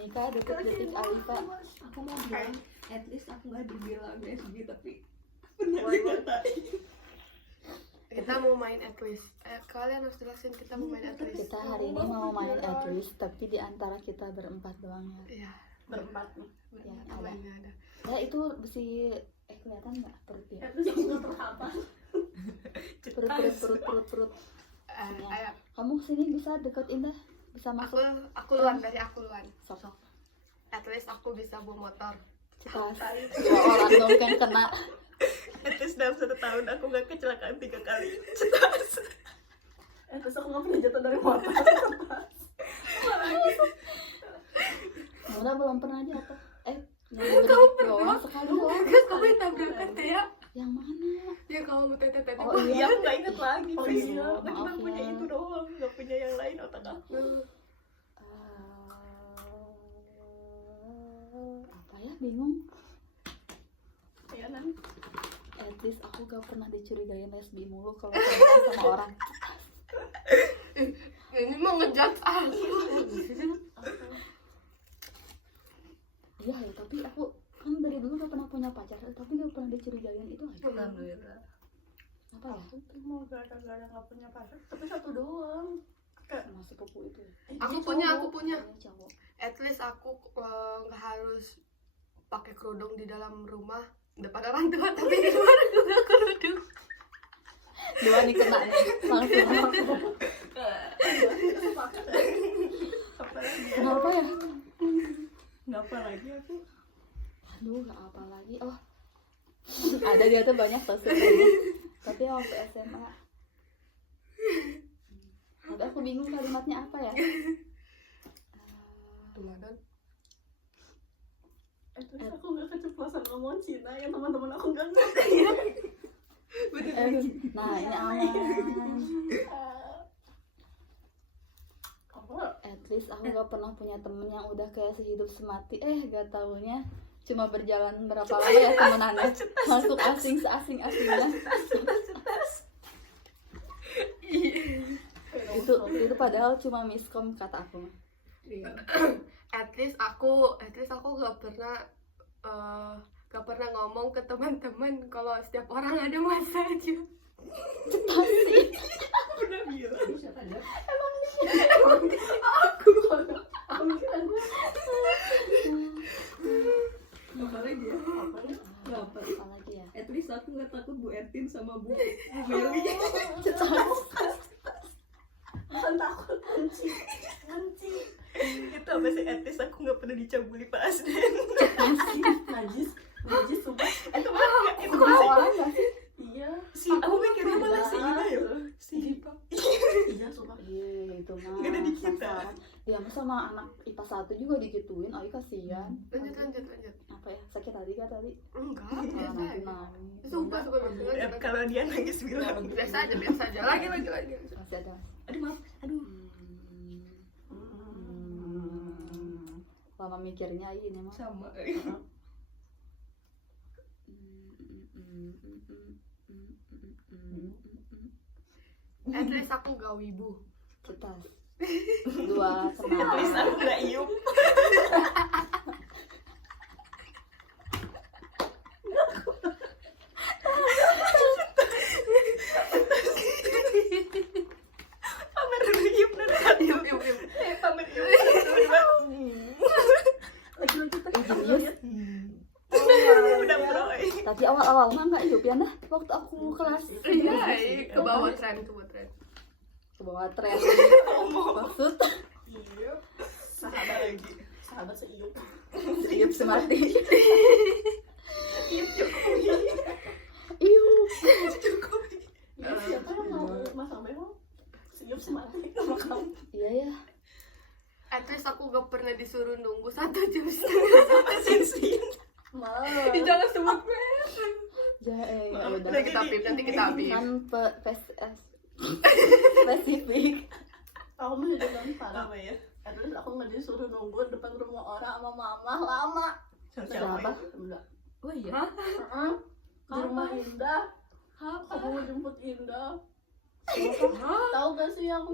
nikah detik-detik Alifa. Aku mau bilang, at least aku nggak dibilang SG tapi benar dikatain. Kita mau main at least. Kalian harus jelasin kita mau main at least. Kita hari ini mau main at least, tapi di antara kita berempat doang ya. Iya. Berempat nih. Ya, Ada. ada. Ya itu besi kelihatan nggak perutnya? At least aku nggak terhafal. Perut. Ayo. Kamu sini bisa deket Indah, bisa masuk. Aku luan dari aku luan. Sok. At least aku bisa bawa motor. Kita orang dong yang kena. At least dalam 1 tahun aku nggak kecelakaan 3 kali. Cetas. At least aku nggak punya jatuh dari motor. Murah belum pernah jatuh. Kamu doang sekali doang. Kamu yang tabrakan ya? Yang mana? Ya kalau tete-tete. Oh Iya, iya. aku nggak inget lagi. Oh Fis. iya, Aku cuma maaf punya ya. itu doang, nggak punya yang lain otak aku. Apa ya, bingung. Ya nan. At least aku gak pernah dicurigain lesbi mulu kalau sama orang. Ini mau ngejat aku. Iya ya, tapi aku kan dari dulu gak pernah punya pacar, tapi gak pernah dicurigain itu aja. Alhamdulillah. Apa ya? Aku tuh mau gara-gara nggak punya pacar, tapi 1 doang. Sama sepupu itu. Aku Cowok. punya. Iya, cowok. At least aku nggak harus pakai kerudung di dalam rumah depan orang tua, tapi di luar juga kerudung. Dua nih kena nih. Langsung. Apa lagi? Kenapa ya? Nggak apa lagi aku. Aduh, gak apa lagi. Oh, ada dia tuh banyak tuh sebenarnya. Tapi waktu SMA. Tapi aku bingung kalimatnya apa ya. Ramadan. Terus aku nggak keceplosan ngomong Cina, yang teman-teman aku nggak ngerti. Nah, ini aman. Apa? At least aku gak pernah punya temen yang udah kayak sehidup semati. Gak taunya cuma berjalan berapa lama ya temenannya. Masuk asing seasing-asingnya. Itu padahal cuma miskom kata aku. At least aku gak pernah ngomong ke teman-teman kalau setiap orang ada masalah. Udah bilang. Siapa dia? Aku Kira gue. Apa lagi ya? Apanya? Nggak apa. Apa lagi ya? At least aku nggak takut Bu Ertin sama Bu Meli. Bukan takut, benci. Itu apa sih? At least aku nggak pernah dicabuli Pak Asden. Najis sumpah. Itu mana? Itu Kawan gak sih? Iya. Aku mikirnya malah si Ina ya. Iya sumpah. Itu mah. Nggak ada di kita. sasaran. Dia mah sama anak IPA 1 juga digituin. Kasihan. lanjut. Apa ya? Sakit hati gak tadi? Enggak, Nanti biasa aja. nangis. Sumpah Ya, kalau dia nangis bilang. biasa aja. Lagi. Masih ada. Aduh maaf. Aduh. Lama mikirnya ini mah. Sama. At least aku gak wibu. Cetas. Dua At least tenang. aku nggak iup. Pamer iup pamer iup. Lagi udah pro. Tapi awal-awal mah nggak hidup ya nah. Waktu aku kelas Iya, ke bawah tren. ke bawah tren. Maksud Iya. Sahabat lagi. Sahabat seiup. hidup semati. Iup Jokowi. Jokowi. Siapa yang mau Mas Ambe mau? Seiup semati sama kamu. Iya ya. At least aku gak pernah disuruh nunggu 1 jam. Sensin. Jangan sebut Ya udah. nanti kita update. Kan spesifik. Aku mah jadi parah. Apa ya? Terus aku nggak disuruh nunggu depan rumah orang sama mama lama. Siapa? Enggak. Oh iya. Heeh. Di rumah Indah. Apa? Aku mau jemput Indah. Tahu gak sih yang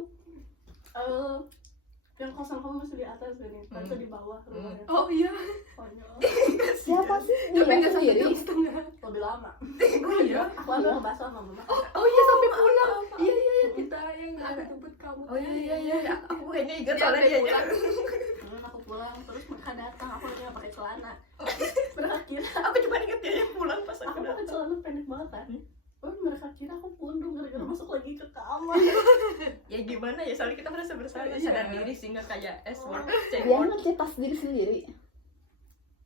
Yang kosan kamu masih di atas kan nih, tante di bawah rumahnya. Oh iya. Konyol. Siapa sih Tapi dia nggak sendiri? 1,5 jam. Lebih lama. Oh iya. Aku agak ngebahas sama mama. Oh iya sampai pulang. Iya iya iya kita yang ada jemput kamu. Oh iya. Aku kayaknya ingat Dia soalnya udah dia pulang. Aku pulang terus mereka datang, aku lagi nggak pakai celana. Mereka kira Aku cuma inget dia yang pulang pas aku aku pakai datang. celana pendek banget kan. Oh mereka kira aku pundung gara-gara masuk lagi ke kamar. Ya gimana ya, soalnya kita merasa bersalah, Iya. sadar diri sehingga kayak S-word, Dia C-word. ngecek tas diri sendiri.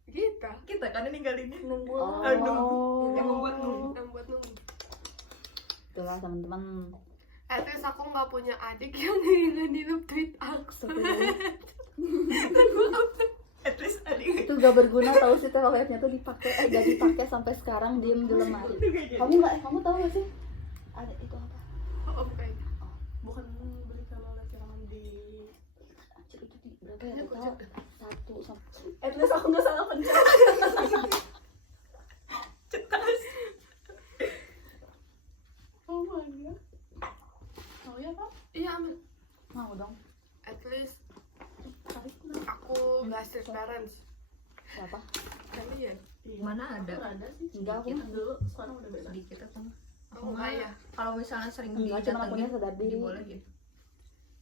Kita Kita kan yang ninggalinnya. Nunggu. Oh. Yang membuat nunggu. yang buat nunggu. Itulah teman-teman. At least aku nggak punya adik yang ngirim tweet aku. At least adik. Itu gak berguna tahu sih teloletnya tuh dipakai gak dipakai sampai sekarang diem di lemari. Kamu tahu gak sih? Ada itu apa? Oh bukan. Bukan beli telolet yang di. Anjir, itu di berapa ya? Tahu satu sampai. At least aku nggak salah pencet. Cetas. Oh my god. Oh ya pak. Iya aman. Mau dong. At least Tarik aku nggak strict parents. Siapa? Kalian? Iya. Mana ada? Aku ada sih. Enggak, aku Kita dulu, sekarang udah beda. Sedikit atau Aku nggak ya. kalau misalnya sering Enggak, cuma akunya sadar diri. dibolehin.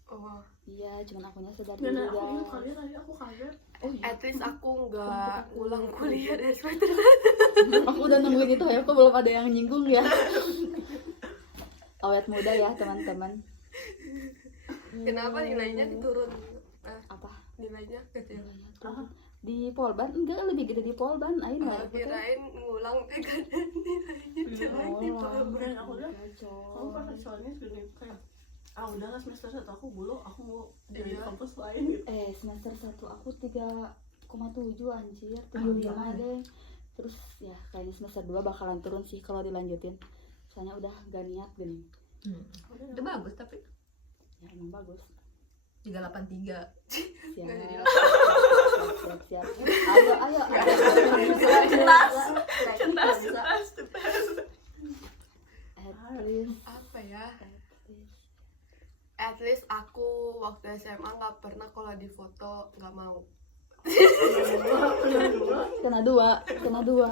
Oh. Iya, cuman akunya sadar Dan diri aku ingat guys. kalian tadi aku kaget. Oh iya. At least aku nggak ulang kuliah dari semester. Aku udah nungguin itu ya, aku belum ada yang nyinggung ya. Awet muda ya teman-teman. Kenapa nilainya turun? Apa? Nilainya kecil. Di Polban? Enggak, lebih gede di Polban. Ayo nggak ikut ya? Kirain ngulang kan nilainya jelek di Oh, Beneran aku lihat. kacau. Kamu perfeksionis gini kayak. Udah lah semester 1 aku bulu, aku mau di Iya. kampus lain gitu. Semester 1 aku 3,7 anjir, 75 deh. Terus ya kayaknya semester 2 bakalan turun sih kalau dilanjutin. Soalnya udah gak niat gini. Itu bagus tapi Ya emang bagus. 383. Siap. Nggak jadi Siap. Ayo. Cetas. Cetas. At least. apa ya? At least aku waktu SMA nggak pernah kalau di foto nggak mau. Kena dua.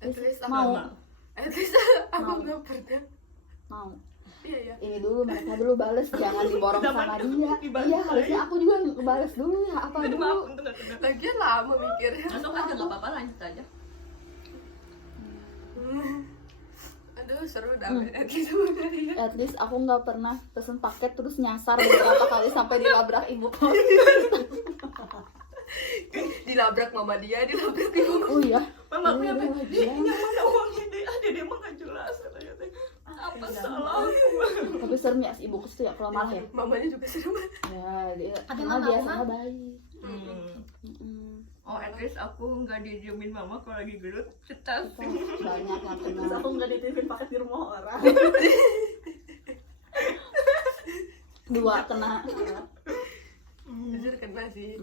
At least aku Mau. At least aku Mau. nggak pernah. Mau. Iya ya. Ini dulu mereka dulu bales, jangan diborong sama dia. Iya, harusnya aku juga ngebales dulu ya. Apa Aduh, dulu? maaf untuk nggak Lagian lama mikirnya. masuk aja nggak apa-apa, lanjut aja. Aduh seru dapet at least udah ya. At least aku nggak pernah pesen paket terus nyasar beberapa kali sampai dilabrak ibu kos. Dilabrak mama dia, dilabrak ibu. Oh iya. Mama aku Iya, nyampe, iya. "Dek, yang mana uangnya deh? Dia mah nggak jelas," katanya teh. Apa salah? Tapi serem ya si ibu kos tuh ya kalau marah ya. Mamanya juga seru. Ya dia Tapi karena mama biasanya aku mah- baik. Hmm. Oh, at least aku nggak didiemin mama kalau lagi gelut. Cetas. Banyak yang Terus kena. aku nggak dititipin paket di rumah orang. Dua kena. Jujur kena sih.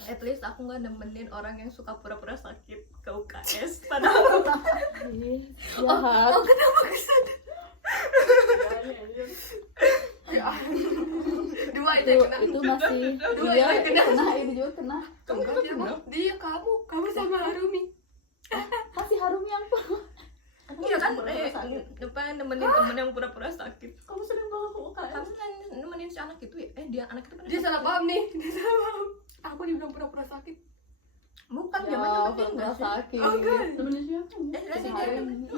At least aku nggak nemenin orang yang suka pura-pura sakit ke UKS. Padahal Ih, jahat. Kenapa kesana? Ya. Dua itu yang kena. Itu masih Dua dia yang kena. kena, itu juga kena. Enggak, dia kamu sama Harumi. Masih harum yang iya kan, Pura-pura sakit. apa nemenin temen yang pura-pura sakit. Kamu sering banget ke UKS. Kamu kan nemenin si anak itu ya? Dia anak itu kan Dia salah paham nih. Dia salah paham. Aku dibilang pura-pura sakit. Bukan ya, zaman nemenin pernah nggak sih? sakit. Oh, enggak. Temennya siapa? Lagi dia Kemarin. nemenin.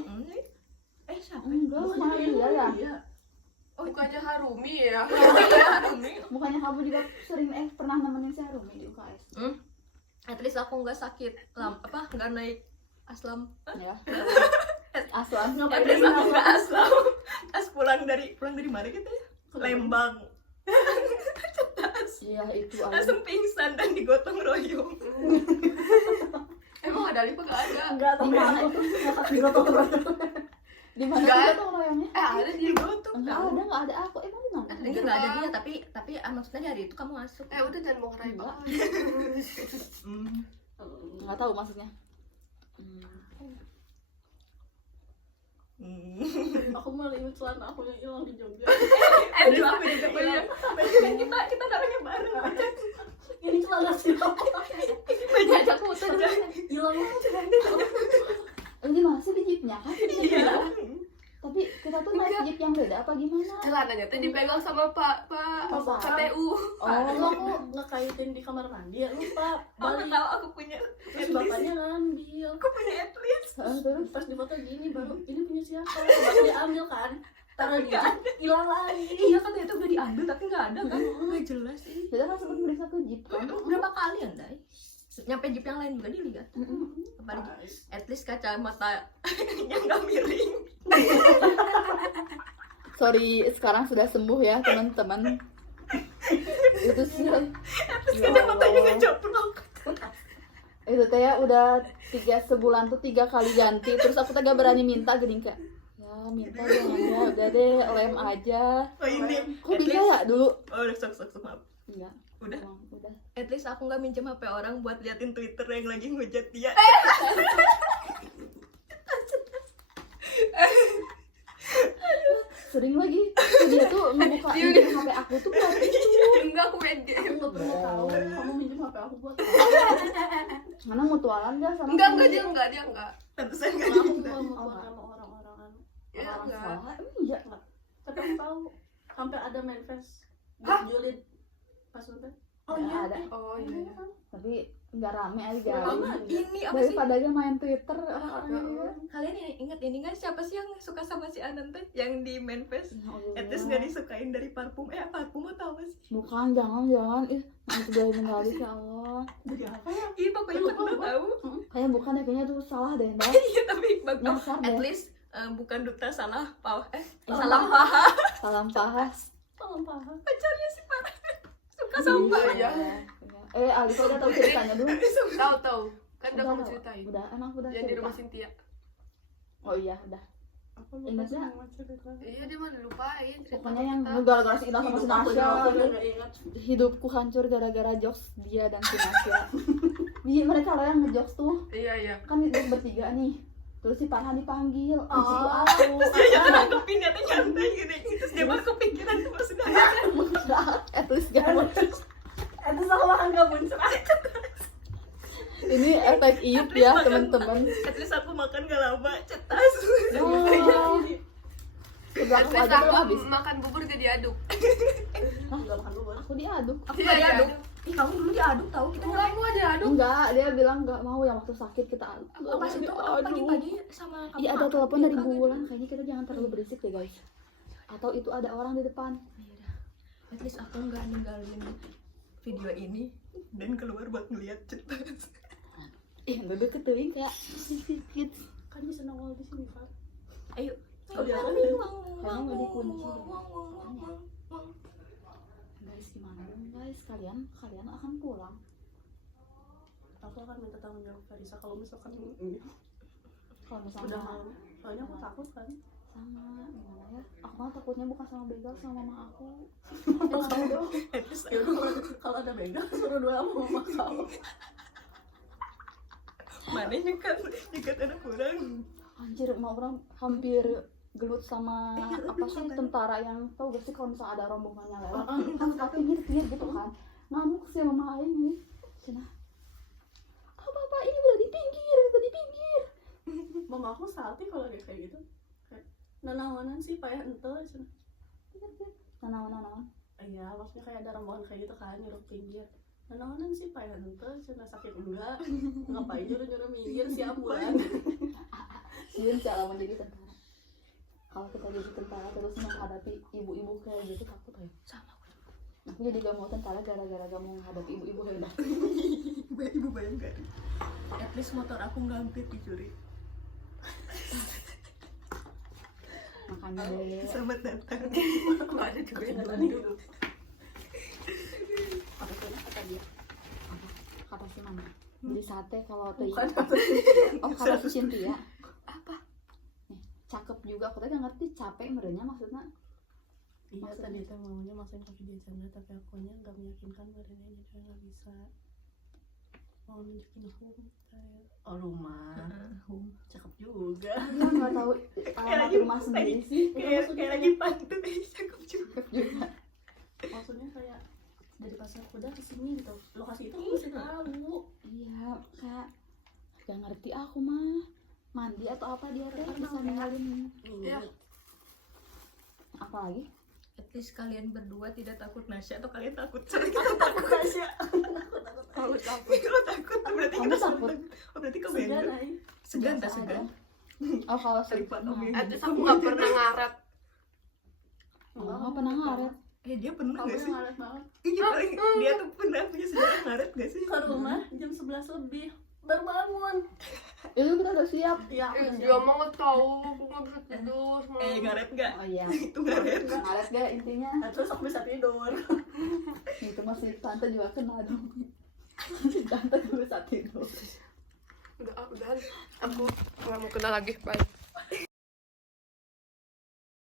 Siapa? Enggak, sama dia ya. Iya. Oh, bukannya Harumi ya? Bukannya kamu juga sering pernah nemenin si Harumi di UKS? At least aku nggak sakit nggak naik aslam. Ya. Aslan. At least aku nggak aslam. Pas pulang dari mana gitu ya? Lembang. Iya itu Langsung pingsan dan digotong royong. Emang ada lipa gak ada? Enggak, tapi aku tuh ngakak di gotong royong. di mana Enggak. juga tuh royongnya? Ada dia. Digotong. Enggak ada aku. Emang di mana? Enggak ada dia, tapi maksudnya dari itu kamu masuk. Udah jangan mau ngerayu Enggak. banget. Enggak tahu maksudnya. Aku malah ingat celana aku yang hilang di Jogja. Aduh, aku juga pernah. Kita darahnya bareng. Ini celana siapa? Ngajak foto Hilang. ini masih di jeepnya kan? Iya. Tapi kita tuh naik jeep yang beda apa gimana? Celananya tuh dipegang sama Pak Apa? KPU. Dulu aku ngekaitin di kamar mandi ya lupa. Aku Balik. tahu aku punya Terus bapaknya ngambil. Aku punya athletes. Terus Pas di foto gini baru ini punya siapa? Pas diambil kan. Taruh di hilang lagi. Iya, katanya itu udah diambil tapi nggak ada kan? Nggak jelas sih. kita kan sempat meriksa ke jeep kan? Berapa kali Andai? Nyampe jeep yang lain juga dilihat. Apalagi at least kacamata yang nggak miring. Sorry, sekarang sudah sembuh ya teman-teman. Itu sih. Ya Kacamatanya Allah. nggak jeblok. Itu teh ya udah 3 sebulan tuh 3 kali ganti. Terus aku teh gak berani minta gini kayak, ya minta jangan ya, udah deh lem aja. Oh ini. Kok bisa ya dulu? Oh udah sok maaf. Enggak. Udah. Emang, udah. At least aku nggak minjem HP orang buat liatin Twitter yang lagi ngehujat dia. Sering lagi. Tuh dia tuh ngebuka HP aku tuh buat itu. Enggak, aku main game. Aku nggak pernah tahu. Kamu minjem HP aku buat apa? Mana mutualan gak sama Enggak, kamu? dia enggak. Pantesan nggak Aku diminta. nggak mau sama orang-orang. Ya Orang enggak. sekolah? Emang iya. Tapi aku tahu sampai ada manifest buat julid pas nonton. Oh iya ada. Oh iya. Tapi nggak rame aja. Lama. Ini apa sih? Daripada aja main Twitter orang-orang. Kalian ingat ini kan siapa sih yang suka sama si Anand teh yang di Manfest? Ya At least nggak disukain dari parfum. Parfum atau apa sih? Bukan, jangan. Ih, nanti dari mengalir ya Allah. Jadi apa ya? Ih pokoknya pernah tahu. Kayak bukan ya, kayaknya tuh salah deh, Mbak. Iya tapi bagus. Nyasar At deh. least bukan duta salah paha. Salah Salah paha. Salam pahas. Tolong paham. Pacarnya si Farah suka sama paha. Iya. Alika udah tahu ceritanya dulu. Tahu. Kan udah kamu tahu. ceritain. Udah, emang udah Yang di cerita. rumah Cynthia. Oh iya, udah. Aku lupa Ingat ya? sama cerita. Iya, dia mah lupain cerita Pokoknya yang kita. gara-gara si Ina sama si Hidup aku Nasya. jauh, udah nggak ingat. Hidupku hancur gara-gara jokes dia dan si Nasya. Iya, mereka loh yang ngejokes tuh. Iya. Kan itu bertiga nih. Terus si Farhan dipanggil. Oh, Itu aku. Terus dia jangan nangkepin dia tuh nyantai gini. Terus dia baru kepikiran tuh maksudnya. At least gak Itu salah nggak muncul. Ini efek iup ya teman-teman. At least aku makan gak lama cetas. Oh. Udah At aku least aja belum aku habis. makan bubur gak diaduk. Nggak makan dulu. Aku diaduk. Aku Iya, gak iya. diaduk. Ih kamu dulu diaduk tahu kita Enggak, aku aja aduk. Enggak, dia bilang enggak mau yang waktu sakit kita aduk. pas itu pagi-pagi sama kamu. Iya ada makan, telepon dia dari kaget. Bulan, kayaknya kita jangan terlalu berisik deh guys. Atau itu ada orang di depan. Yaudah. At least aku nggak ninggalin video ini dan keluar buat ngeliat cetas. Ih, duduk ke teuing kayak sedikit. Kan bisa nongol di sini kan. Ayo. Oh, dia ada. Kayaknya nggak dikunci deh. Guys, gimana dong guys? Kalian akan pulang. Aku akan minta tanggung jawab Farisa kalau misalkan Kalau udah misalnya malam. Soalnya aku takut kan. sama gimana ya? Aku mah takutnya bukan sama begal, sama mama aku. At least Ya udah kalau ada begal suruh dua sama mama kau. mana nyekat anak orang. Anjir, mau orang hampir gelut sama apa sih tentara yang tau gak sih kalau misalnya ada rombongannya lewat kan tapi pinggir gitu kan ngamuk sih mama aing nih cina apa ini udah di pinggir Mama aku salty kalau dia kayak gitu. Kayak nanawanan sih payah ente cina. nanawan Iya, maksudnya kayak ada rombongan kayak gitu kan nyuruh pinggir. Nanawanan sih payah ente cina sakit enggak. Ngapain nyuruh minggir si ambulan. sih cara menjadi tentara. Kalau kita jadi tentara terus menghadapi ibu-ibu kayak gitu takut ya. Sama Aku jadi gak mau tentara gara-gara gak mau menghadapi ibu-ibu kayak gitu. ibu bayangkan. At least motor aku nggak hampir dicuri. Makanya deh. Selamat datang. Aku ada juga yang Jalan nanya. dulu. Apa tuh kata dia? Apa? Kata si mana? Beli sate kalau teh. Bukan Oh kata si Cynthia. Apa? Nih, cakep juga. Aku tadi gak ngerti capek merenya maksudnya. Iya Maksudnya? tadi teh maunya masukin kaki di janda tapi akunya nggak meyakinkan badannya jadi nggak bisa. mau nunjukin rumah cakep juga. Dia nggak tahu alamat rumah sendiri sih. kayak lagi pantun cakep juga. Juga. Maksudnya kayak dari Pasar Kuda ke sini gitu, lokasi itu aku masih tahu. Iya, Kak. Gak ngerti aku mah. Mandi atau apa dia teh bisa ninggalin. Iya. Apa lagi? At least kalian berdua tidak takut Nasya atau kalian takut? Soalnya kita takut Nasya. Kalau takut. Kalau takut berarti Kamu kita takut? Oh, berarti kamu Segan yang aja. segan tak Biasa segan. aja. Oh kalau Lipat seliput om yang mah. At least aku nggak pernah ngaret. Oh, nggak pernah ngaret. Dia pernah Kamu gak yang sih? ngaret banget. Iya paling dia tuh pernah punya sejarah ngaret gak sih? Ke rumah jam 11 lebih baru bangun. Itu kita udah siap. Iya, aku udah Dia siap. mau tahu aku nggak bisa tidur. Ngaret gak? Oh iya. Itu ngaret. Ngaret gak intinya? Nah, terus aku bisa tidur. Itu masih tante juga kenal dong. Tante juga bisa tidur. Udah, udahan. Aku nggak mau kenal lagi. Bye.